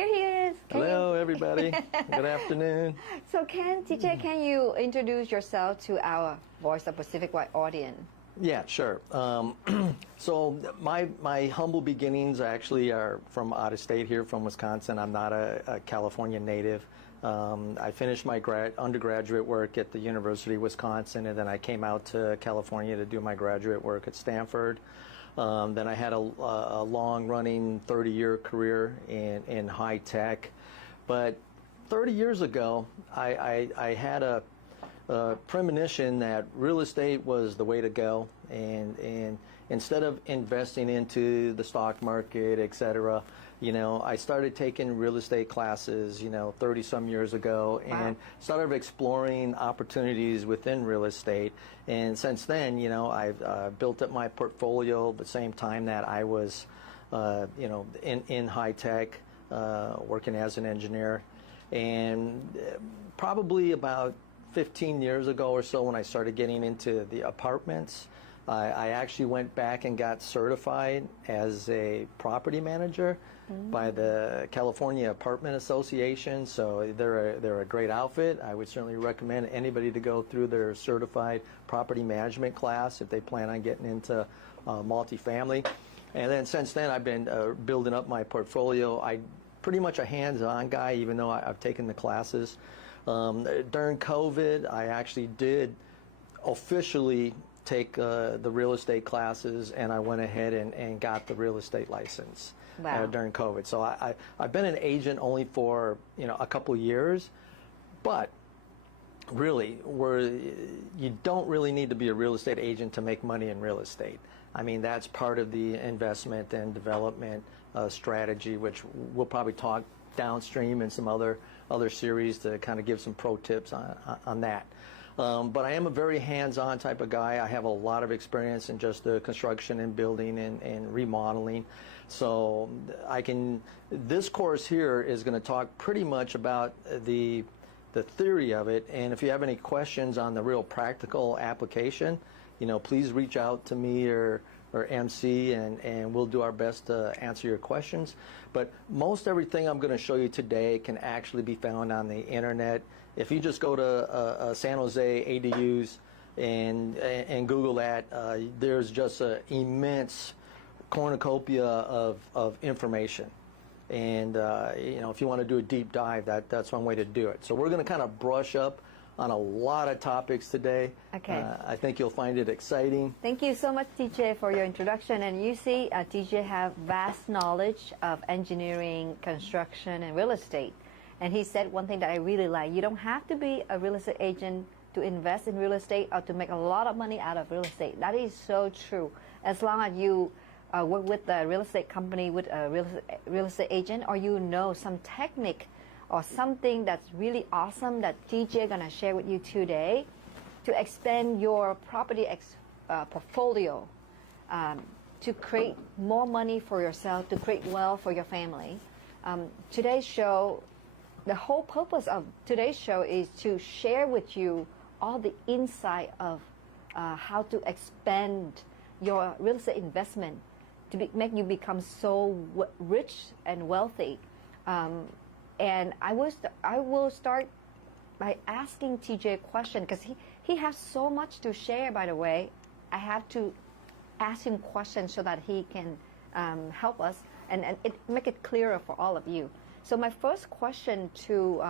here he is. Hello, everybody. Good afternoon. So TJ, can you introduce yourself to our Voice of Pacific White audience? Yeah, sure. So my humble beginnings actually are from out of state here, from Wisconsin. I'm not a California native. I finished my undergraduate work at the University of Wisconsin, and then I came out to California to do my graduate work at Stanford. Then I had a long-running 30-year career in high tech. But 30 years ago, I had a premonition that real estate was the way to go, and instead of investing into the stock market, etc., I started taking real estate classes 30 some years ago, and started exploring opportunities within real estate. And since then, I've built up my portfolio at the same time that I was in high tech, working as an engineer. And probably about 15 years ago or so, when I started getting into the apartments, I actually went back and got certified as a property manager by the California Apartment Association. So they're a great outfit. I would certainly recommend anybody to go through their certified property management class if they plan on getting into multifamily. And then since then, I've been building up my portfolio. I'm pretty much a hands-on guy, even though I've taken the classes. During COVID, I actually did officially take the real estate classes, and I went ahead and got the real estate license during COVID. So I've been an agent only for a couple years, but really, you don't really need to be a real estate agent to make money in real estate. I mean, that's part of the investment and development strategy, which we'll probably talk downstream in some other series to kind of give some pro tips on that. But I am a very hands-on type of guy. I have a lot of experience in just the construction and building and remodeling. So this course here is going to talk pretty much about the theory of it. And if you have any questions on the real practical application, please reach out to me or MC, and we'll do our best to answer your questions. But most everything I'm going to show you today can actually be found on the internet. If you just go to San Jose ADUs and Google that, there's just an immense cornucopia of information. And if you want to do a deep dive, that's one way to do it. So we're going to kind of brush up on a lot of topics today. Okay. I think you'll find it exciting. Thank you so much, TJ, for your introduction. And you see, TJ have vast knowledge of engineering, construction, and real estate. And he said one thing that I really like: you don't have to be a real estate agent to invest in real estate or to make a lot of money out of real estate. That is so true. As long as you work with a real estate company, with a real estate agent, or some technique or something that's really awesome that TJ gonna share with you today to expand your property portfolio, to create more money for yourself, to create wealth for your family. Today's show, the whole purpose of today's show is to share with you all the insight of how to expand your real estate investment to make you become so rich and wealthy. And I will start by asking TJ a question, because he has so much to share, by the way. I have to ask him questions so that he can help us and make it clearer for all of you. So my first question to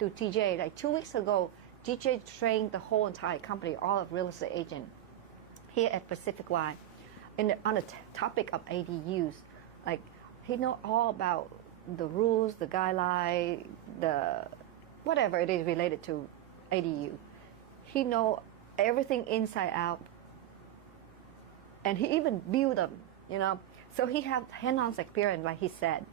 TJ, like 2 weeks ago, TJ trained the whole entire company, all of real estate agent here at Pacific Wide, on the topic of ADUs. Like, he know all about the rules, the guideline, the whatever it is related to ADU. He know everything inside out, and he even build them, So he have hands-on experience, like he said.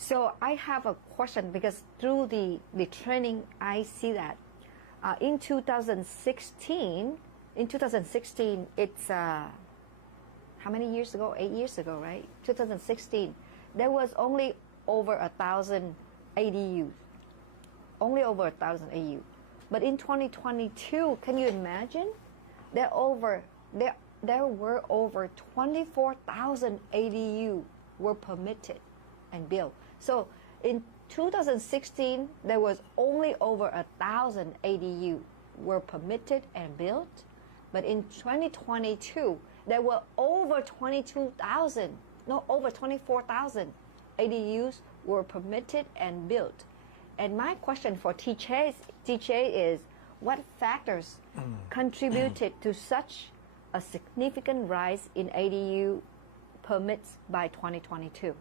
So I have a question, because through the training, I see that in 2016, it's how many years ago? 8 years ago, right? 2016. There was only over 1,000 ADUs. Only over 1,000 ADUs. But in 2022, can you imagine? There were over 24,000 ADU were permitted and built. So in 2016, there was only over 1,000 ADU were permitted and built, but in 2022, there were over 24,000 ADUs were permitted and built. And my question for TJ is, what factors contributed to such a significant rise in ADU permits by 2022?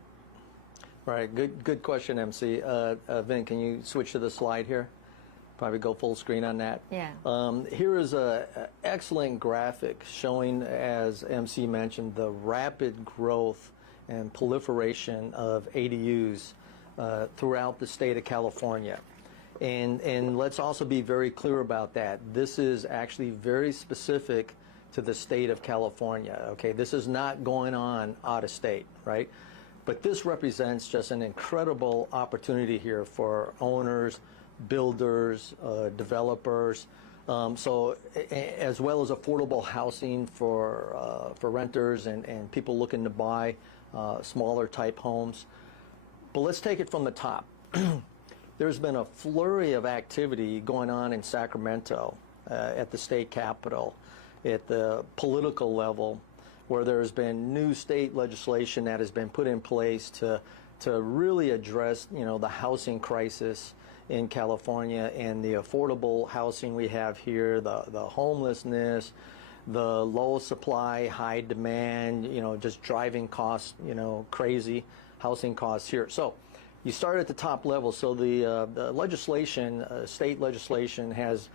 Right, good question, MC. Vin, can you switch to the slide here? Probably go full screen on that. Yeah. Here is an excellent graphic showing, as MC mentioned, the rapid growth and proliferation of ADUs throughout the state of California. And let's also be very clear about that. This is actually very specific to the state of California, okay? This is not going on out of state, right? But this represents just an incredible opportunity here for owners, builders, developers, as well as affordable housing for renters and people looking to buy smaller type homes. But let's take it from the top. There's been a flurry of activity going on in Sacramento at the state capitol, at the political level, where there's been new state legislation that has been put in place to really address, the housing crisis in California and the affordable housing we have here, the homelessness, the low supply, high demand, just driving costs, crazy housing costs here. So you start at the top level. So the legislation, state legislation has,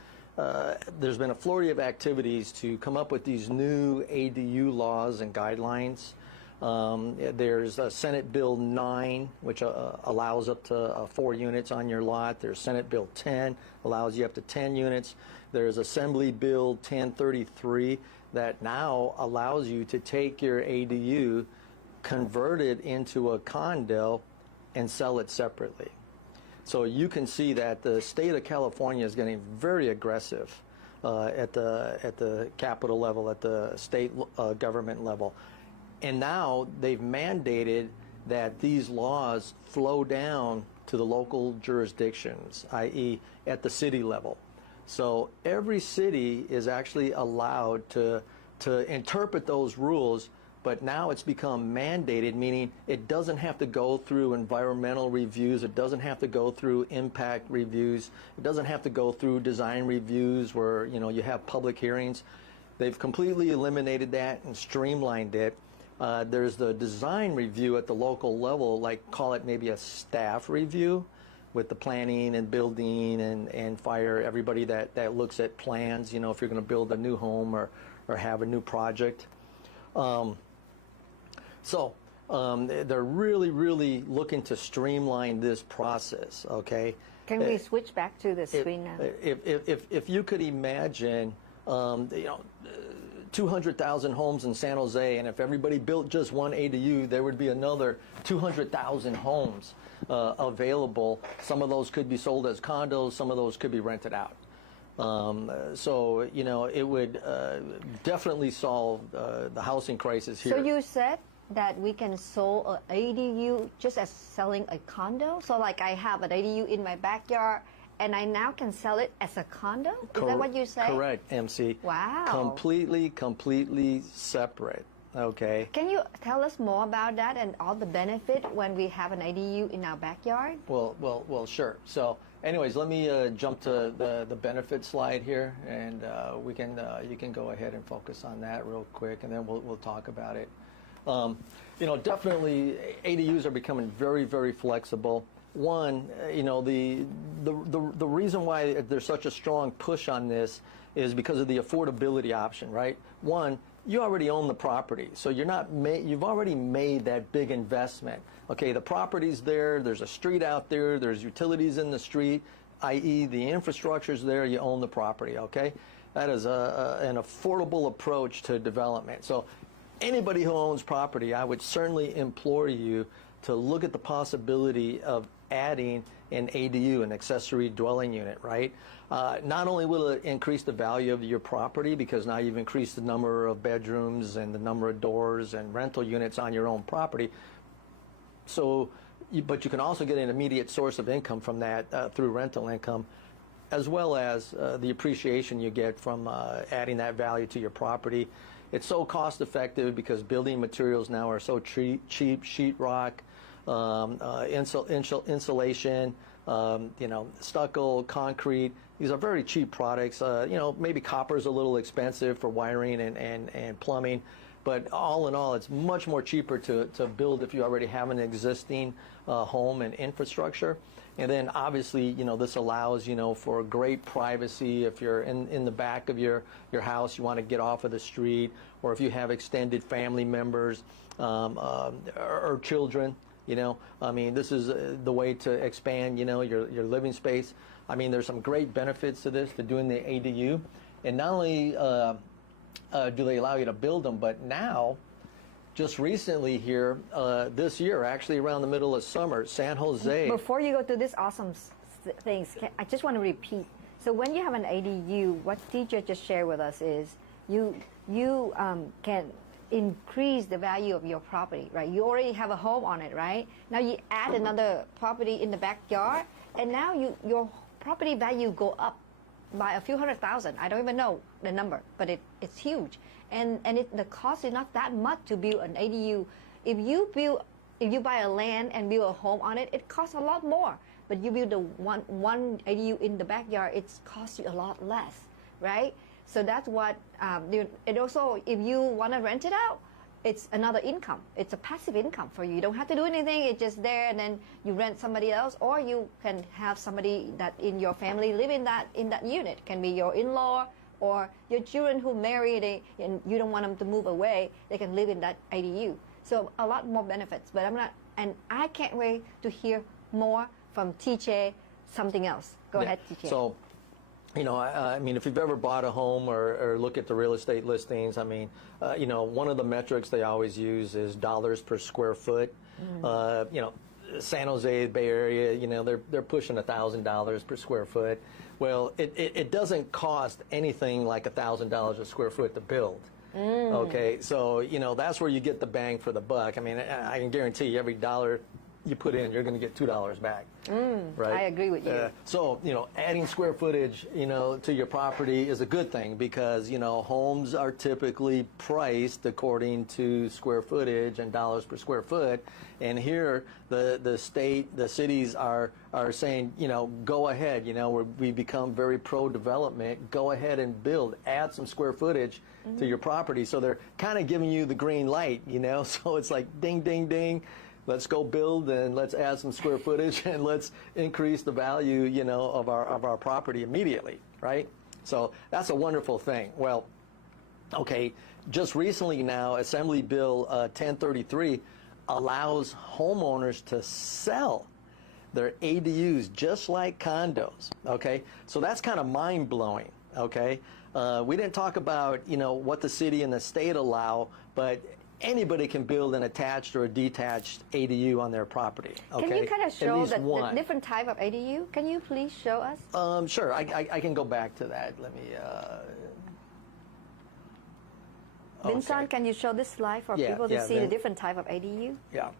there's been a flurry of activities to come up with these new ADU laws and guidelines. There's Senate Bill 9, which allows up to 4 units on your lot. There's Senate Bill 10, allows you up to 10 units. There's Assembly Bill 1033 that now allows you to take your ADU, convert it into a condo, and sell it separately. So you can see that the state of California is getting very aggressive at the capital level, at the state government level. And now they've mandated that these laws flow down to the local jurisdictions, i.e. at the city level. So every city is actually allowed to interpret those rules, but now it's become mandated, meaning it doesn't have to go through environmental reviews, it doesn't have to go through impact reviews, it doesn't have to go through design reviews where you have public hearings. They've completely eliminated that and streamlined it. There's the design review at the local level, like call it maybe a staff review with the planning and building and fire, everybody that looks at plans, if you're going to build a new home or have a new project. So they're really, really looking to streamline this process, okay? Can we switch back to the screen now? If you could imagine, 200,000 homes in San Jose, and if everybody built just one ADU, there would be another 200,000 homes available. Some of those could be sold as condos, some of those could be rented out. So, it would definitely solve the housing crisis here. So you said that we can sell an ADU just as selling a condo? So like I have an ADU in my backyard, and I now can sell it as a condo? Is that what you say? Correct, MC. Wow. Completely separate, okay? Can you tell us more about that and all the benefit when we have an ADU in our backyard? Well, sure. So anyways, let me jump to the benefit slide here, and you can go ahead and focus on that real quick, and then we'll talk about it. Definitely ADUs are becoming very, very flexible. One, the reason why there's such a strong push on this is because of the affordability option, right? One, you already own the property, so you've already made that big investment. Okay, the property's there, there's a street out there, there's utilities in the street, i.e. the infrastructure's there, you own the property, okay? That is an affordable approach to development. So anybody who owns property, I would certainly implore you to look at the possibility of adding an ADU, an accessory dwelling unit, right? Not only will it increase the value of your property because now you've increased the number of bedrooms and the number of doors and rental units on your own property, so but you can also get an immediate source of income from that through rental income, as well as the appreciation you get from adding that value to your property. It's so cost effective because building materials now are so cheap. Sheetrock, insulation, stucco, concrete. These are very cheap products. Maybe copper is a little expensive for wiring and plumbing, but all in all, it's much more cheaper to build if you already have an existing home and infrastructure. And then obviously, this allows, for great privacy. If you're in the back of your house, you want to get off of the street, or if you have extended family members or children, this is the way to expand, your living space. There's some great benefits to this, to doing the ADU. And not only do they allow you to build them, but now, just recently here, this year, actually around the middle of summer, San Jose. Before you go to these awesome things, I just want to repeat. So when you have an ADU, what teacher just shared with us is you can increase the value of your property, right? You already have a home on it, right? Now you add another property in the backyard, and now your property value go up by a few $100,000. I don't even know the number, but it's huge. And the cost is not that much to build an ADU. If you buy a land and build a home on it, it costs a lot more. But you build the one ADU in the backyard, it costs you a lot less, right? So that's what. And also, if you want to rent it out, it's another income. It's a passive income for you. You don't have to do anything. It's just there, and then you rent somebody else, or you can have somebody that in your family live in that unit. It can be your in-law or your children who marry, and you don't want them to move away. They can live in that ADU. So a lot more benefits. But and I can't wait to hear more from TJ. Something else. Go ahead, TJ. So, if you've ever bought a home or look at the real estate listings, one of the metrics they always use is dollars per square foot. San Jose, Bay Area, they're pushing $1,000 per square foot. Well, it doesn't cost anything like $1,000 a square foot to build. Okay, so that's where you get the bang for the buck. I can guarantee you every dollar you put in, you're going to get $2 back. Right? I agree with you. So, adding square footage, to your property is a good thing because, homes are typically priced according to square footage and dollars per square foot. And here, the state, the cities are saying, go ahead, we become very pro-development. Go ahead and build, add some square footage to your property. So they're kind of giving you the green light, so it's like ding, ding, ding. Let's go build and let's add some square footage and let's increase the value, of our property immediately, right? So that's a wonderful thing. Well, okay, just recently now, Assembly Bill 1033 allows homeowners to sell their ADUs just like condos, okay? So that's kind of mind-blowing, okay? We didn't talk about, what the city and the state allow, but anybody can build an attached or a detached ADU on their property. Okay? Can you kind of show the different type of ADU? Can you please show us? Sure. I can go back to that. Let me. Vincent, can you show this slide for people to see the different type of ADU? Yeah.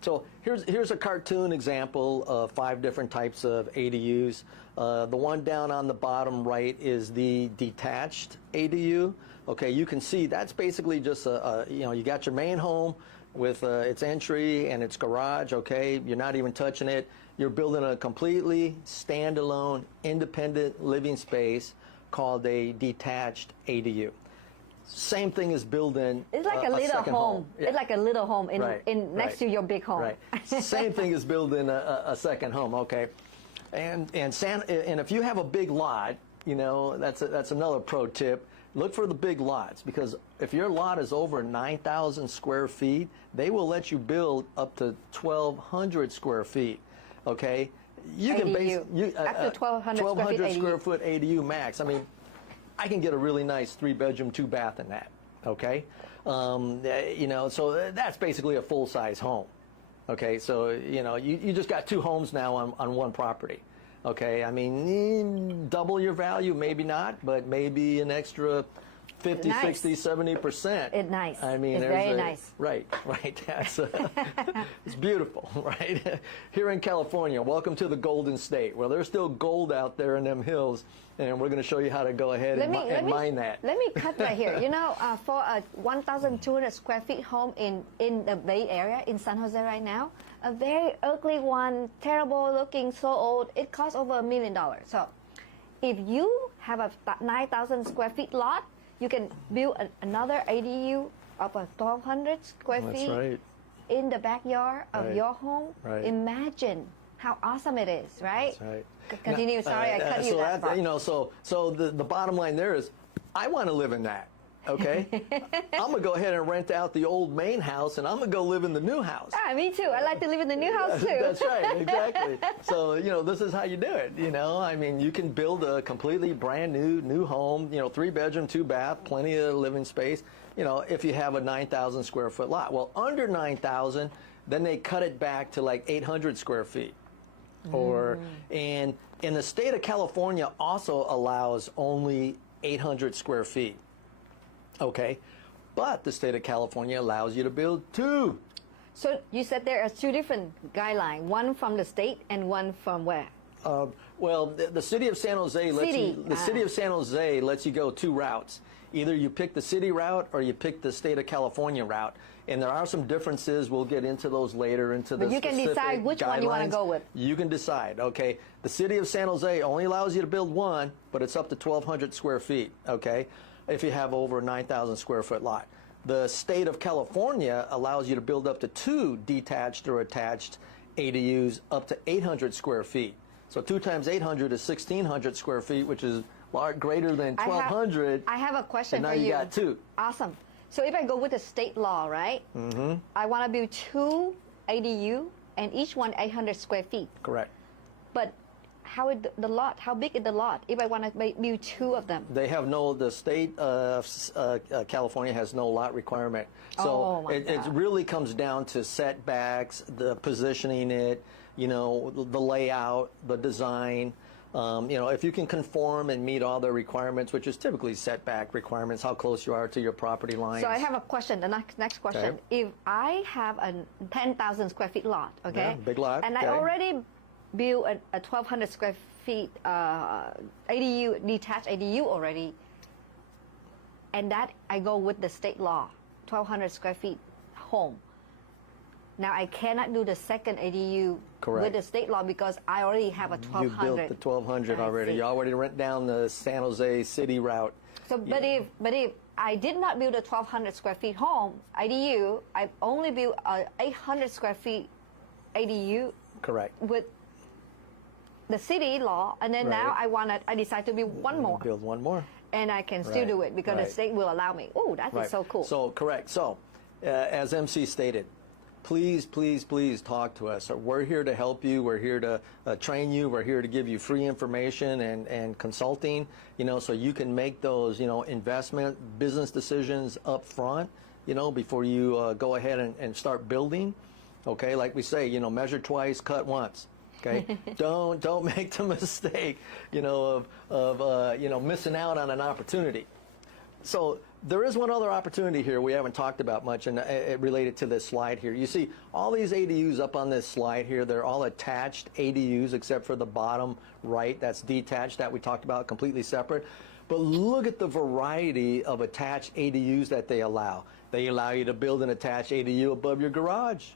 So here's a cartoon example of 5 different types of ADUs. The one down on the bottom right is the detached ADU. Okay, you can see that's basically just you got your main home with its entry and its garage. Okay, you're not even touching it. You're building a completely standalone, independent living space called a detached ADU. Same thing as building it's like a little home. Yeah. It's like a little home next to your big home. Right. Same thing as building a second home. Okay, and if you have a big lot, that's another pro tip. Look for the big lots, because if your lot is over 9,000 square feet, they will let you build up to 1,200 square feet. Okay, you can base up to 1,200 square foot ADU max. I can get a really nice 3-bedroom, 2-bath in that. Okay, so that's basically a full-size home. Okay, so you just got 2 homes now on one property. Okay, double your value, maybe not, but maybe an extra 50, Nice. 60, 70%. It's nice. I mean, It's there's very nice. Right. That's it's beautiful, right? Here in California, welcome to the Golden State. Well, there's still gold out there in them hills, and we're going to show you how to go ahead and mine that. Let me cut right here. You know, for a 1,200 square feet home in the Bay Area, in San Jose right now, a very ugly one, terrible looking, so old, it costs over $1 million. So if you have a 9,000 square feet lot, you can build another ADU of a 1,200 square feet right. in the backyard of your home. Right. Imagine how awesome it is, right? That's right. Continue. Sorry, I cut you that part. You know, so the bottom line there is, I want to live in that. Okay, I'm gonna go ahead and rent out the old main house, and I'm gonna go live in the new house. Ah, me too. I like to live in the new house too. That's right, exactly. So this is how you do it. I mean, you can build a completely brand new home. 3-bedroom, 2-bath, plenty of living space. If you have a 9,000 square foot lot. Well, under 9,000, then they cut it back to like 800 square feet. And in the state of California also allows only 800 square feet. Okay, but the state of California allows you to build 2. So you said there are 2 different guidelines, one from the state and one from where? Well, the city of San Jose city of San Jose lets you go 2 routes. Either you pick the city route or you pick the state of California route. And there are some differences. We'll get into those later. But you can decide which one you want to go with. You can decide. Okay, the city of San Jose only allows you to build 1, but it's up to 1,200 square feet. Okay. If you have over a 9,000 square foot lot. The state of California allows you to build up to 2 detached or attached ADUs up to 800 square feet. So 2 times 800 is 1,600 square feet, which is greater than 1,200. I have a question and for now you got 2. Awesome. So if I go with the state law, right? Mm-hmm. I want to build 2 ADU and each one 800 square feet. Correct. But how is the lot? How big is the lot if I want to build 2 of them? They have the state of California has no lot requirement. So it really comes down to setbacks, the positioning it, the layout, the design. If you can conform and meet all the requirements, which is typically setback requirements, how close you are to your property line. So I have a question, the next question. Okay. If I have a 10,000 square feet lot, okay? Yeah, big lot. And I already build a 1,200 square feet ADU, detached ADU already, and that I go with the state law, 1,200 square feet home. Now I cannot do the second ADU with the state law because I already have a 1,200. You built the 1,200 already. You already went down the San Jose city route. So, but if I did not build a 1,200 square feet home ADU, I only built a 800 square feet ADU. Correct. With the city law, and then now I decide to build 1 more. Build 1 more. And I can still do it because the state will allow me. Oh, that is so cool. So correct. So, as MC stated, please talk to us. We're here to help you. We're here to train you. We're here to give you free information and consulting, so you can make those, investment business decisions up front, before you go ahead and start building. Okay, like we say, measure twice, cut once. Okay, don't make the mistake, of missing out on an opportunity. So there is one other opportunity here we haven't talked about much, and it related to this slide here. You see all these ADUs up on this slide here. They're all attached ADUs except for the bottom right. That's detached, that we talked about, completely separate. But look at the variety of attached ADUs that they allow. They allow you to build an attached ADU above your garage.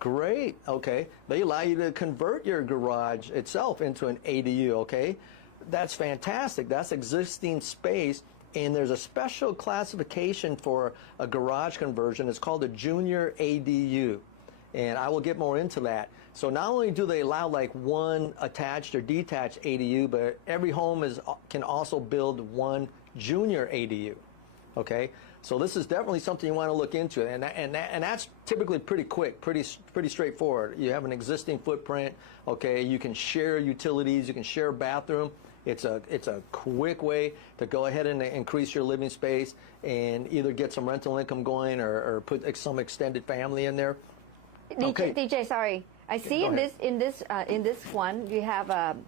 Great, okay. They allow you to convert your garage itself into an ADU, okay. That's fantastic. That's existing space. And there's a special classification for a garage conversion. It's called a junior ADU. And I will get more into that. So not only do they allow like 1 attached or detached ADU, but every home can also build 1 junior ADU. Okay? So this is definitely something you want to look into. And that's typically pretty quick, pretty straightforward. You have an existing footprint. Okay? You can share utilities. You can share a bathroom. It's a quick way to go ahead and increase your living space and either get some rental income going or put some extended family in there. Okay. DJ, sorry. I see in this one you have an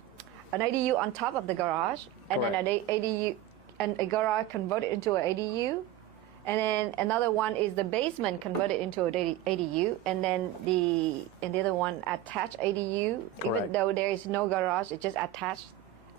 ADU on top of the garage and then an ADU a garage converted into an ADU, and then another one is the basement converted into an ADU, and then the other one attached ADU. Correct. Even though there is no garage, it's just attached.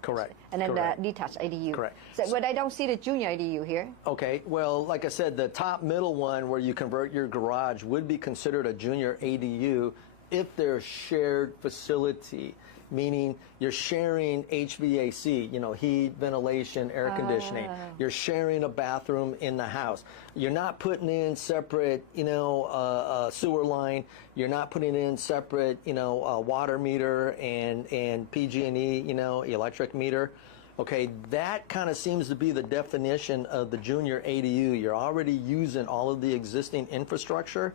Correct. And then Correct. the detached ADU. Correct. So, but I don't see the junior ADU here. Okay, well, like I said, the top middle one where you convert your garage would be considered a junior ADU if they're shared facility, meaning you're sharing HVAC, you know, heat, ventilation, air conditioning. You're sharing a bathroom in the house. You're not putting in separate, you know, sewer line. You're not putting in separate, you know, water meter and PG&E, you know, electric meter. Okay, that kind of seems to be the definition of the junior ADU. You're already using all of the existing infrastructure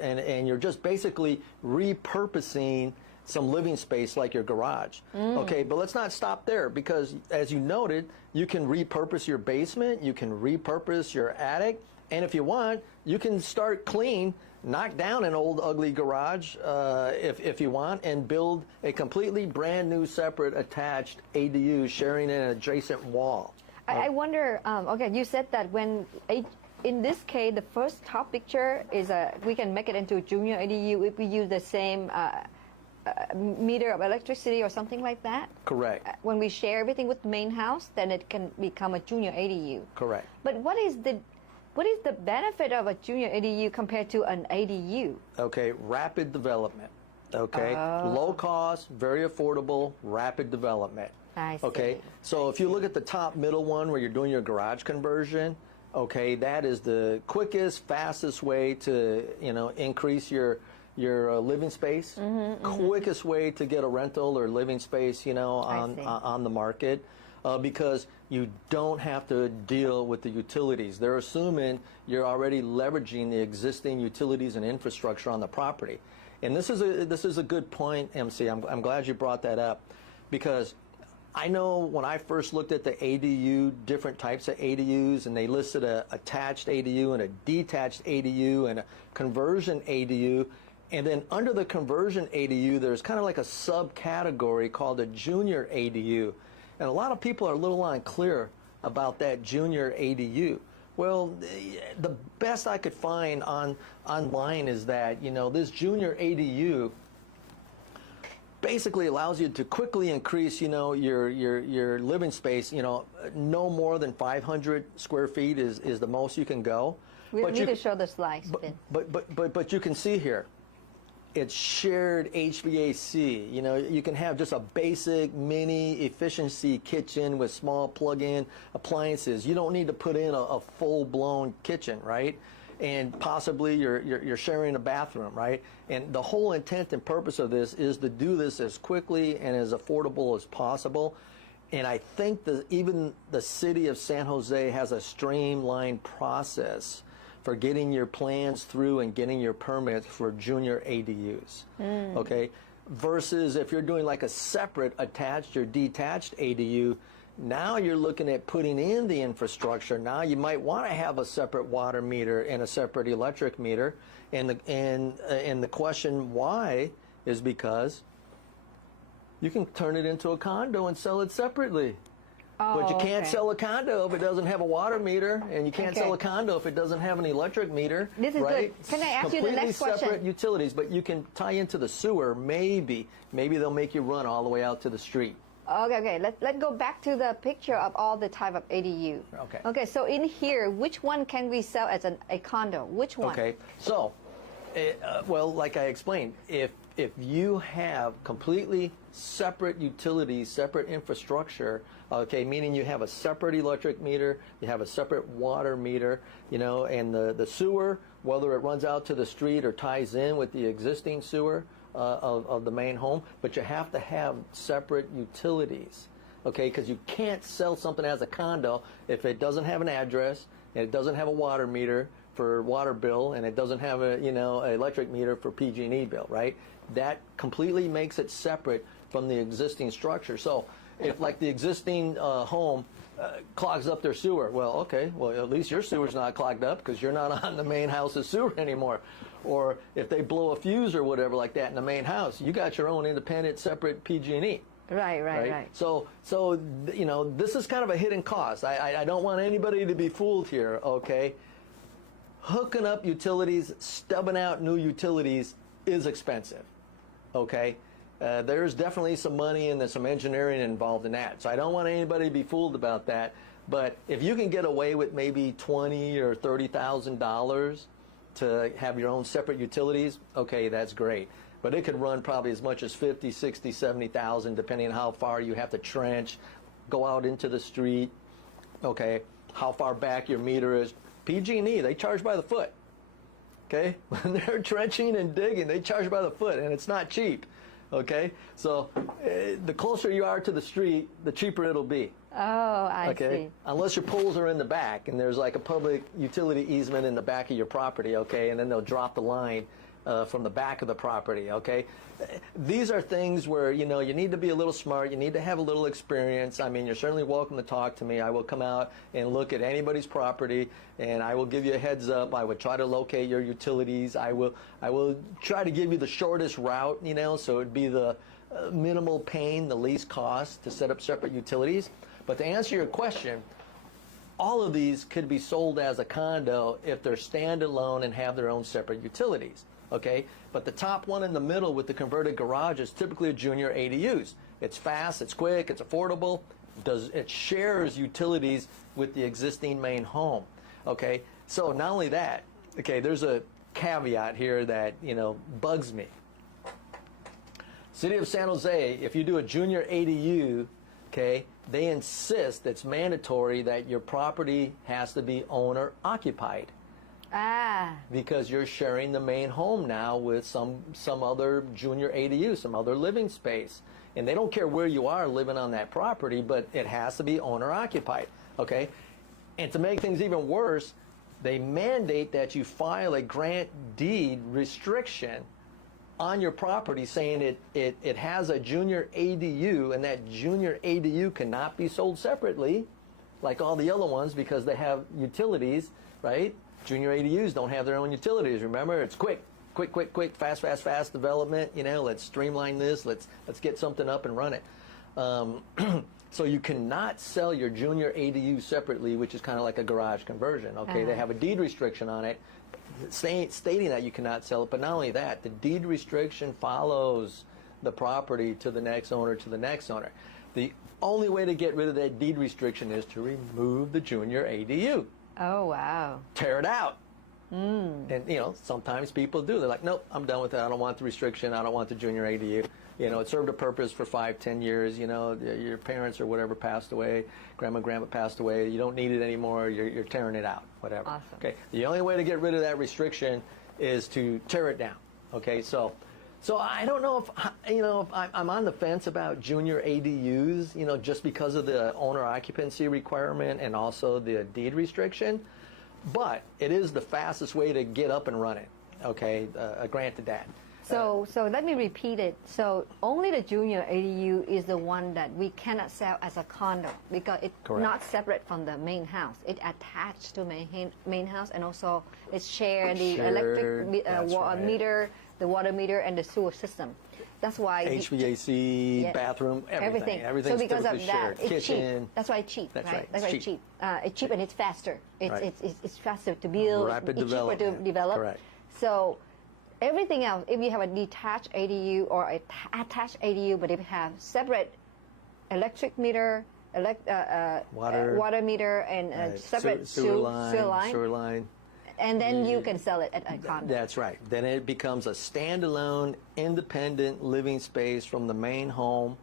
and you're just basically repurposing some living space like your garage. Okay, but let's not stop there, because as you noted, you can repurpose your basement, you can repurpose your attic, and if you want, you can start clean, knock down an old ugly garage if you want, and build a completely brand new separate attached ADU sharing an adjacent wall. I wonder, okay, you said that when, in this case, the first top picture is we can make it into a junior ADU if we use the same meter of electricity or something like that? Correct. When we share everything with the main house, then it can become a junior ADU. Correct. But what is the benefit of a junior ADU compared to an ADU? Okay, rapid development. Okay, low cost, very affordable, rapid development. I see. Okay, so if you look at the top middle one where you're doing your garage conversion, okay, that is the quickest, fastest way to, you know, increase your living space, quickest way to get a rental or living space, you know, on the market, because you don't have to deal with the utilities. They're assuming you're already leveraging the existing utilities and infrastructure on the property. And this is a good point, MC. I'm glad you brought that up, because I know when I first looked at the ADU, different types of ADUs, and they listed a attached ADU and a detached ADU and a conversion ADU. And then under the conversion ADU, there's kind of like a subcategory called a junior ADU. And a lot of people are a little unclear about that junior ADU. Well, the best I could find online is that, you know, this junior ADU basically allows you to quickly increase, you know, your living space. You know, no more than 500 square feet is the most you can go. We don't need to show the slides. But you can see here, it's shared HVAC. You know, you can have just a basic mini efficiency kitchen with small plug-in appliances. You don't need to put in a full-blown kitchen, right? And possibly you're sharing a bathroom, right? And the whole intent and purpose of this is to do this as quickly and as affordable as possible. And I think that even the city of San Jose has a streamlined process for getting your plans through and getting your permits for junior ADUs, okay? Versus if you're doing like a separate attached or detached ADU, now you're looking at putting in the infrastructure. Now you might want to have a separate water meter and a separate electric meter, and the question why is because you can turn it into a condo and sell it separately. But you can't sell a condo if it doesn't have a water meter, and you can't sell a condo if it doesn't have an electric meter. This is right? good. Can I ask you the next question? Completely separate utilities, but you can tie into the sewer. Maybe they'll make you run all the way out to the street. Okay. Let's go back to the picture of all the type of ADU. Okay. Okay. So in here, which one can we sell as a condo? Which one? Okay. So, well, like I explained, if you have completely separate utilities, separate infrastructure, okay, meaning you have a separate electric meter, you have a separate water meter, you know, and the sewer, whether it runs out to the street or ties in with the existing sewer of the main home, but you have to have separate utilities, okay, because you can't sell something as a condo if it doesn't have an address and it doesn't have a water meter for water bill, and it doesn't have a, you know, an electric meter for PG&E bill, right? That completely makes it separate from the existing structure. So if like the existing home clogs up their sewer, well, okay, well, at least your sewer's not clogged up because you're not on the main house's sewer anymore. Or if they blow a fuse or whatever like that in the main house, you got your own independent, separate PG&E. Right. So you know, this is kind of a hidden cost. I don't want anybody to be fooled here, okay? Hooking up utilities, stubbing out new utilities is expensive, okay? There's definitely some money and there's some engineering involved in that. So I don't want anybody to be fooled about that. But if you can get away with maybe $20,000 or $30,000 to have your own separate utilities, okay, that's great. But it could run probably as much as 50, 60, 70,000, depending on how far you have to trench, go out into the street, okay, how far back your meter is. PG&E, they charge by the foot, okay? When they're trenching and digging, they charge by the foot, and it's not cheap, okay? So the closer you are to the street, the cheaper it'll be. Oh, I see. Unless your poles are in the back, and there's like a public utility easement in the back of your property, okay, and then they'll drop the line from the back of the property, okay? These are things where, you know, you need to be a little smart, you need to have a little experience. I mean, you're certainly welcome to talk to me. I will come out and look at anybody's property, and I will give you a heads up. I would try to locate your utilities. I will try to give you the shortest route, you know, so it'd be the minimal pain, the least cost to set up separate utilities. But to answer your question, all of these could be sold as a condo if they're standalone and have their own separate utilities. Okay, but the top one in the middle with the converted garage is typically a junior ADUs. It's fast, it's quick, it's affordable. It shares utilities with the existing main home. Okay, so not only that, okay, there's a caveat here that, you know, bugs me. City of San Jose, if you do a junior ADU, okay, they insist it's mandatory that your property has to be owner occupied. Because you're sharing the main home now with some other junior ADU, some other living space. And they don't care where you are living on that property, but it has to be owner occupied, okay? And to make things even worse, they mandate that you file a grant deed restriction on your property saying it has a junior ADU, and that junior ADU cannot be sold separately like all the other ones because they have utilities, right? Junior ADUs don't have their own utilities. Remember, it's quick, fast development. You know, let's streamline this. Let's get something up and run it. So you cannot sell your junior ADU separately, which is kind of like a garage conversion. Okay, they have a deed restriction on it, stating that you cannot sell it. But not only that, the deed restriction follows the property to the next owner to the next owner. The only way to get rid of that deed restriction is to remove the junior ADU. Oh, wow. Tear it out. And, you know, sometimes people do. They're like, nope, I'm done with that. I don't want the restriction. I don't want the junior ADU. You know, it served a purpose for 5, 10 years. You know, your parents or whatever passed away. Grandma, grandpa passed away. You don't need it anymore. You're tearing it out, whatever. Awesome. Okay. The only way to get rid of that restriction is to tear it down. Okay. So I don't know if, you know, if I'm on the fence about junior ADUs, you know, just because of the owner occupancy requirement and also the deed restriction. But it is the fastest way to get up and running. Okay. Granted that. So let me repeat it. So only the junior ADU is the one that we cannot sell as a condo because it's not separate from the main house. It attached to main house, and also it's shared the electric meter, the water meter, and the sewer system. That's why HVAC, bathroom, everything. Everything's so because of that, shared. it's Kitchen. cheap. That's why it's cheap. That's right. That's why it's cheap. It's cheap and it's faster. It's faster to build. Rapid it's cheaper to develop. Correct. So everything else, if you have a detached ADU or a attached ADU, but if you have separate electric meter, water meter, and separate sewer line, and then you can sell it at a condo. That's right. Then it becomes a standalone, independent living space from the main home,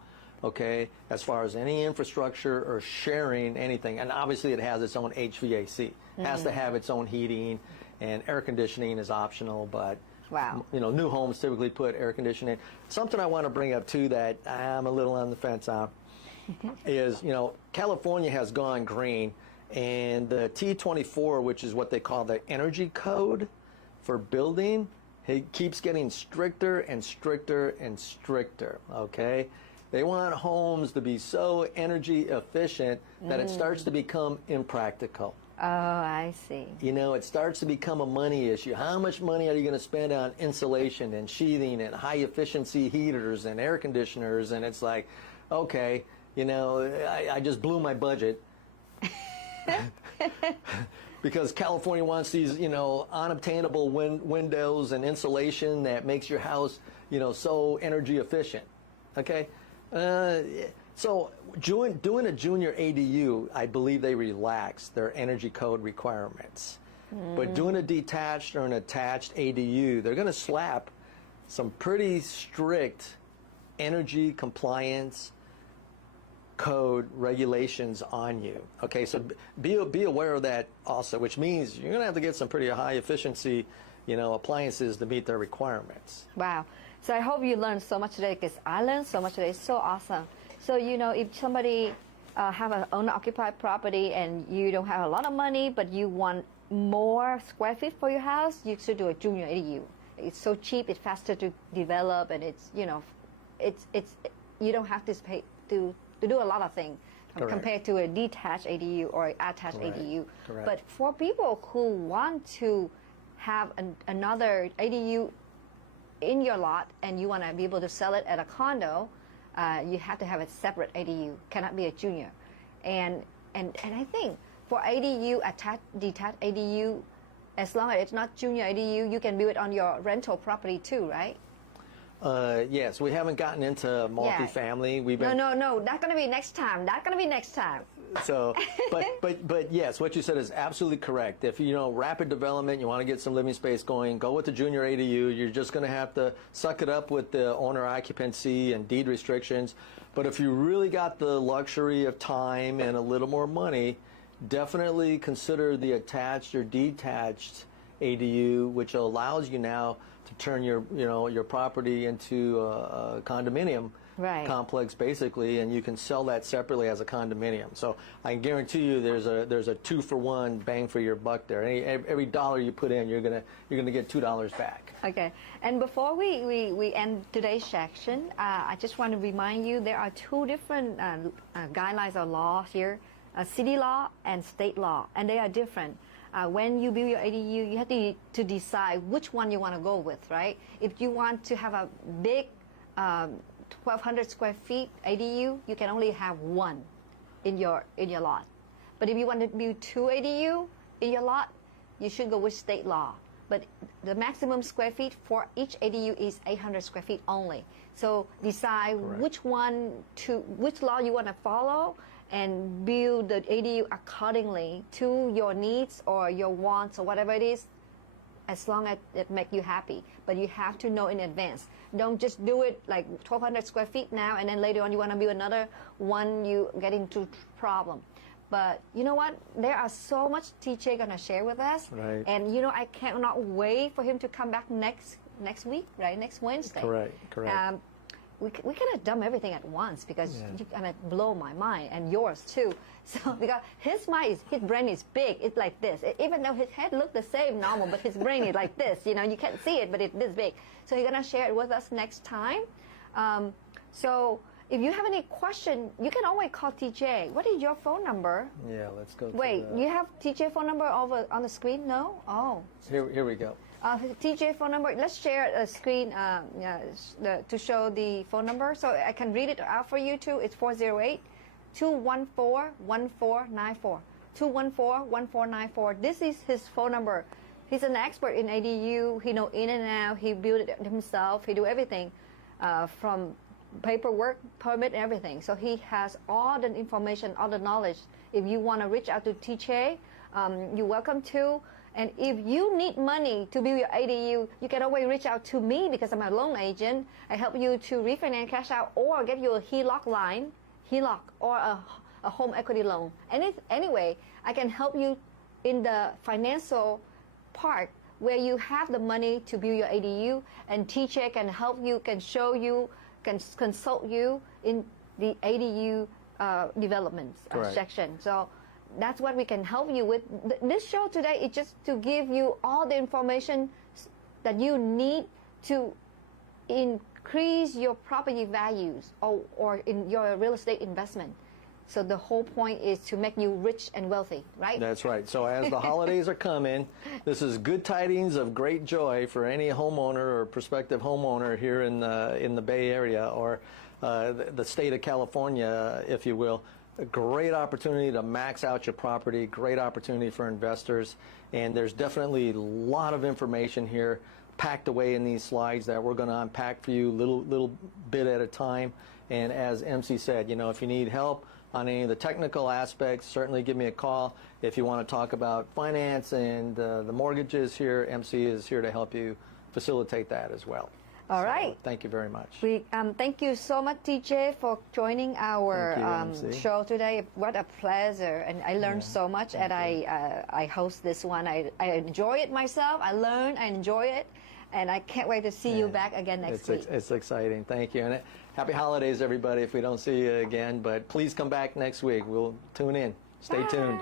okay, as far as any infrastructure or sharing anything. And obviously it has its own HVAC. It has to have its own heating, and air conditioning is optional, but wow. You know, new homes typically put air conditioning. Something I want to bring up too that I'm a little on the fence on is, you know, California has gone green, and the T24, which is what they call the energy code for building, it keeps getting stricter and stricter and stricter, okay? They want homes to be so energy efficient that it starts to become impractical. Oh, I see. You know, it starts to become a money issue. How much money are you going to spend on insulation and sheathing and high efficiency heaters and air conditioners? And it's like, okay, you know, I just blew my budget. Because California wants these, you know, unobtainable windows and insulation that makes your house, you know, so energy efficient. Okay? So doing a junior ADU, I believe they relax their energy code requirements. But doing a detached or an attached ADU, they're going to slap some pretty strict energy compliance code regulations on you. Okay, so be aware of that also, which means you're going to have to get some pretty high efficiency, you know, appliances to meet their requirements. Wow. So I hope you learned so much today, because I learned so much today. It's so awesome. So, you know, if somebody have an owner-occupied property and you don't have a lot of money, but you want more square feet for your house, you should do a junior ADU. It's so cheap, it's faster to develop, and it's, you know, it's you don't have to pay to do a lot of things compared to a detached ADU or attached ADU. Correct. But for people who want to have another ADU in your lot and you want to be able to sell it at a condo, you have to have a separate ADU. Cannot be a junior. And I think for ADU, detached ADU, as long as it's not junior ADU, you can build it on your rental property too, right? Yes, we haven't gotten into multifamily. We've been No. That's gonna be next time. That's gonna be next time. So, but yes, what you said is absolutely correct. If you know rapid development, you want to get some living space going, go with the junior ADU. You're just going to have to suck it up with the owner occupancy and deed restrictions. But if you really got the luxury of time and a little more money, definitely consider the attached or detached ADU, which allows you now to turn your property into a condominium complex basically, and you can sell that separately as a condominium. So I can guarantee you there's a 2-for-1 bang for your buck there. Every dollar you put in, you're gonna get $2 back. Okay, and before we end today's section, I just want to remind you there are two different guidelines or laws here, city law and state law, and they are different. When you build your ADU, you have to decide which one you want to go with, right? If you want to have a big 1,200 square feet ADU, you can only have one in your lot. But if you want to build two ADU in your lot, you should go with state law. But the maximum square feet for each ADU is 800 square feet only. So decide which law you want to follow, and build the ADU accordingly to your needs or your wants or whatever it is, as long as it makes you happy. But you have to know in advance. Don't just do it like 1,200 square feet now, and then later on you want to build another one, you get into problem. But you know what? There are so much TJ going to share with us. Right. And you know, I cannot wait for him to come back next week, right? Next Wednesday. Correct. We cannot dump everything at once, because you're gonna blow my mind and yours too. So because his brain is big. It's like this. Even though his head looks the same normal, but his brain is like this. You know, you can't see it, but it's this big. So he's gonna share it with us next time. So if you have any question, you can always call TJ. What is your phone number? Yeah, let's go. Wait, you have TJ phone number over on the screen? No? Oh. Here we go. TJ phone number. Let's share a screen to show the phone number, so I can read it out for you too. It's 408-214-1494. 214-1494. This is his phone number. He's an expert in ADU. He know in and out. He built it himself. He do everything from paperwork, permit, everything. So he has all the information, all the knowledge. If you want to reach out to TJ, you're welcome to. And if you need money to build your ADU, you can always reach out to me, because I'm a loan agent. I help you to refinance, cash out, or get you a HELOC line, or a home equity loan. Anyway, I can help you in the financial part where you have the money to build your ADU, and TJ can help you, can show you, can consult you in the ADU development section. So that's what we can help you with. This show today is just to give you all the information that you need to increase your property values or in your real estate investment. So the whole point is to make you rich and wealthy, right? That's right. So as the holidays are coming, this is good tidings of great joy for any homeowner or prospective homeowner here in the Bay Area, or the state of California, if you will. A great opportunity to max out your property, great opportunity for investors, and there's definitely a lot of information here packed away in these slides that we're going to unpack for you little bit at a time. And as MC said, you know, if you need help on any of the technical aspects, certainly give me a call. If you want to talk about finance and the mortgages here, MC is here to help you facilitate that as well. All right. Thank you very much. We thank you so much, TJ, for joining our show today. What a pleasure, and I learned so much. And I host this one. I enjoy it myself. I learn. I enjoy it, and I can't wait to see you back again next week. It's exciting. Thank you, and happy holidays, everybody. If we don't see you again, but please come back next week. We'll tune in. Stay tuned.